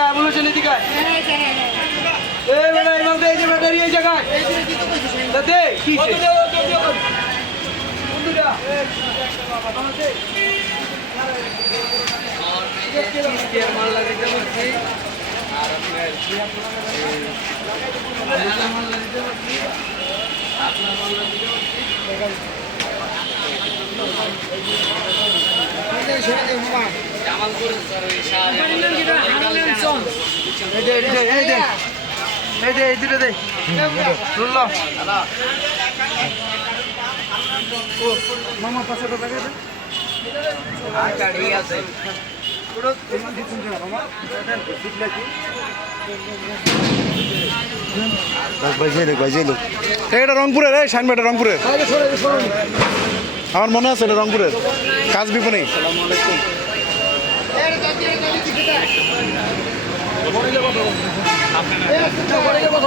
এদিকে বলেছেন এদিকে এই বেটা এই মালটা এই যে ব্যাটারি এই জায়গায় দাদে কি বন্ধুরা মাল লাগাইতে পারছি আর আপনার মাল লাগাইতে পারছি আপনার মাল লাগাইতে মামা 500 টাকা দেন আচ্ছা ঠিক আছে এটা রংপুরের এই শাইনবাটা রংপুরের আমার মনে আছে এটা রংপুরের কাজ বিপণী আপনার